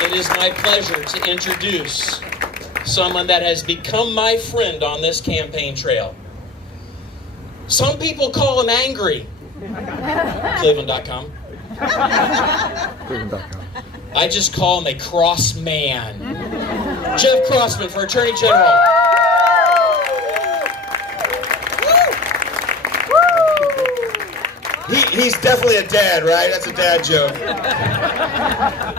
It is my pleasure to introduce someone that has become my friend on this campaign trail. Some people call him angry. Cleveland.com. Cleveland.com. I just call him a Crossman. Jeff Crossman for Attorney General. He's definitely a dad, right? That's a dad joke.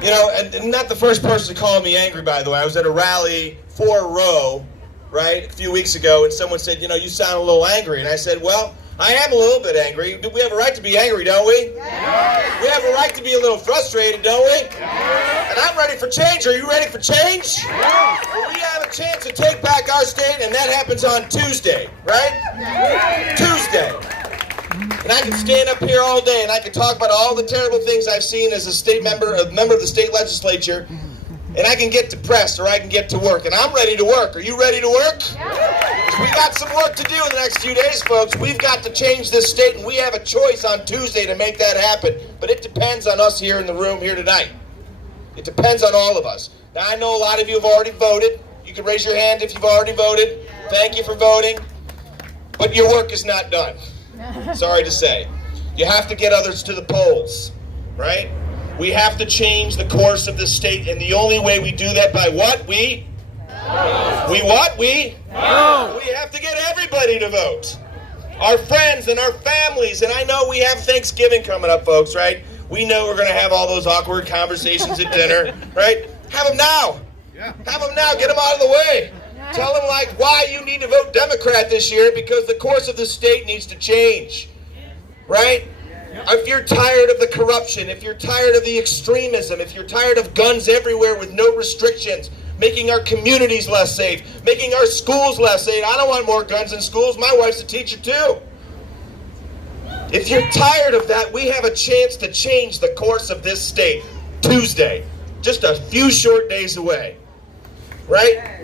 You know, and not the first person to call me angry, by the way. I was at a rally for Roe, right, a few weeks ago, and someone said, you know, you sound a little angry. And I said, well, I am a little bit angry. We have a right to be angry, don't we? Yeah. We have a right to be a little frustrated, don't we? Yeah. And I'm ready for change. Are you ready for change? Yeah. Well, we have a chance to take back our state, and that happens on Tuesday, right? Yeah. Tuesday. And I can stand up here all day and I can talk about all the terrible things I've seen as a member of the state legislature, and I can get depressed or I can get to work. And I'm ready to work. Are you ready to work? Yeah. We got some work to do in the next few days, folks. We've got to change this state, and we have a choice on Tuesday to make that happen. But it depends on us here in the room here tonight. It depends on all of us. Now, I know a lot of you have already voted. You can raise your hand if you've already voted. Thank you for voting. But your work is not done. Sorry to say. You have to get others to the polls, right? We have to change the course of this state, and the only way we do that by what? We what? We have to get everybody to vote. Our friends and our families, and I know we have Thanksgiving coming up, folks, right? We know we're going to have all those awkward conversations at dinner, right? Have them now. Have them now. Get them out of the way. Tell them, like, why you need to vote Democrat this year, because the course of the state needs to change, right? If you're tired of the corruption, if you're tired of the extremism, if you're tired of guns everywhere with no restrictions, making our communities less safe, making our schools less safe. I don't want more guns in schools. My wife's a teacher, too. If you're tired of that, we have a chance to change the course of this state Tuesday, just a few short days away, right?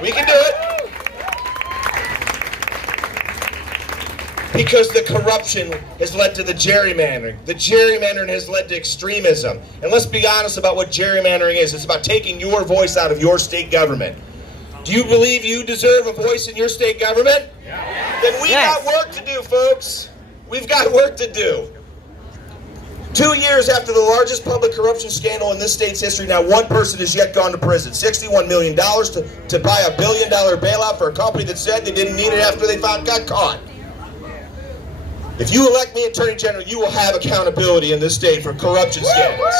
We can do it. Because the corruption has led to the gerrymandering. The gerrymandering has led to extremism. And let's be honest about what gerrymandering is. It's about taking your voice out of your state government. Do you believe you deserve a voice in your state government? Yeah. Then we got work to do, folks. We've got work to do. 2 years after the largest public corruption scandal in this state's history, now one person has yet gone to prison. $61 million to buy a $1 billion bailout for a company that said they didn't need it after they got caught. If you elect me Attorney General, you will have accountability in this state for corruption scandals.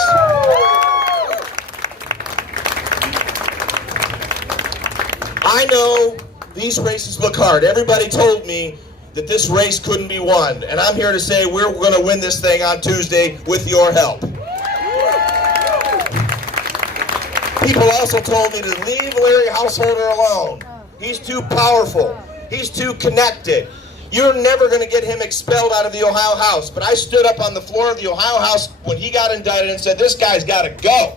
I know these races look hard. Everybody told me that this race couldn't be won. And I'm here to say we're going to win this thing on Tuesday with your help. People also told me to leave Larry Householder alone. He's too powerful. He's too connected. You're never going to get him expelled out of the Ohio House. But I stood up on the floor of the Ohio House when he got indicted and said, this guy's got to go.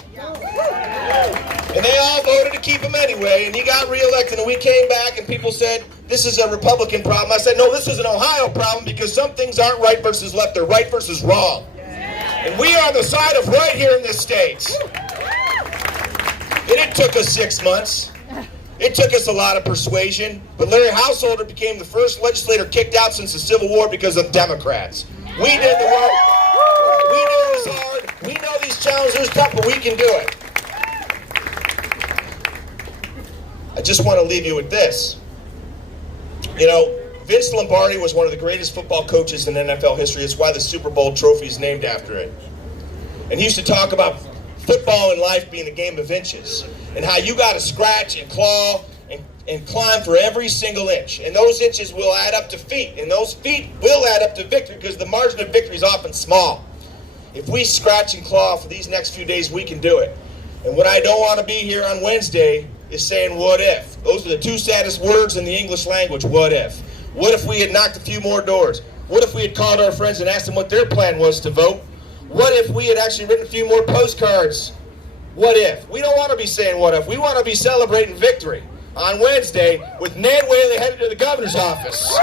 And they all voted to keep him anyway, and he got reelected, and we came back and people said, this is a Republican problem. I said, no, this is an Ohio problem because some things aren't right versus left, they're right versus wrong. And we are on the side of right here in this state. And it took us 6 months. It took us a lot of persuasion, but Larry Householder became the first legislator kicked out since the Civil War because of Democrats. We did the work. We knew it was hard. We know these challenges are tough, but we can do it. I just want to leave you with this. You know, Vince Lombardi was one of the greatest football coaches in NFL history. It's why the Super Bowl trophy is named after it. And he used to talk about football and life being a game of inches, and how you got to scratch and claw and climb for every single inch. And those inches will add up to feet, and those feet will add up to victory because the margin of victory is often small. If we scratch and claw for these next few days, we can do it. And what I don't want to be here on Wednesday is saying, what if? Those are the two saddest words in the English language, what if? What if we had knocked a few more doors? What if we had called our friends and asked them what their plan was to vote? What if we had actually written a few more postcards? What if? We don't want to be saying what if. We want to be celebrating victory on Wednesday with Ned Whaley headed to the governor's office.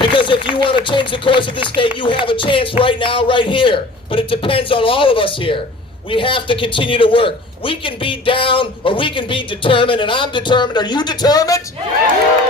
Because if you want to change the course of this state, you have a chance right now, right here. But it depends on all of us here. We have to continue to work. We can be down or we can be determined, and I'm determined. Are you determined? Yeah.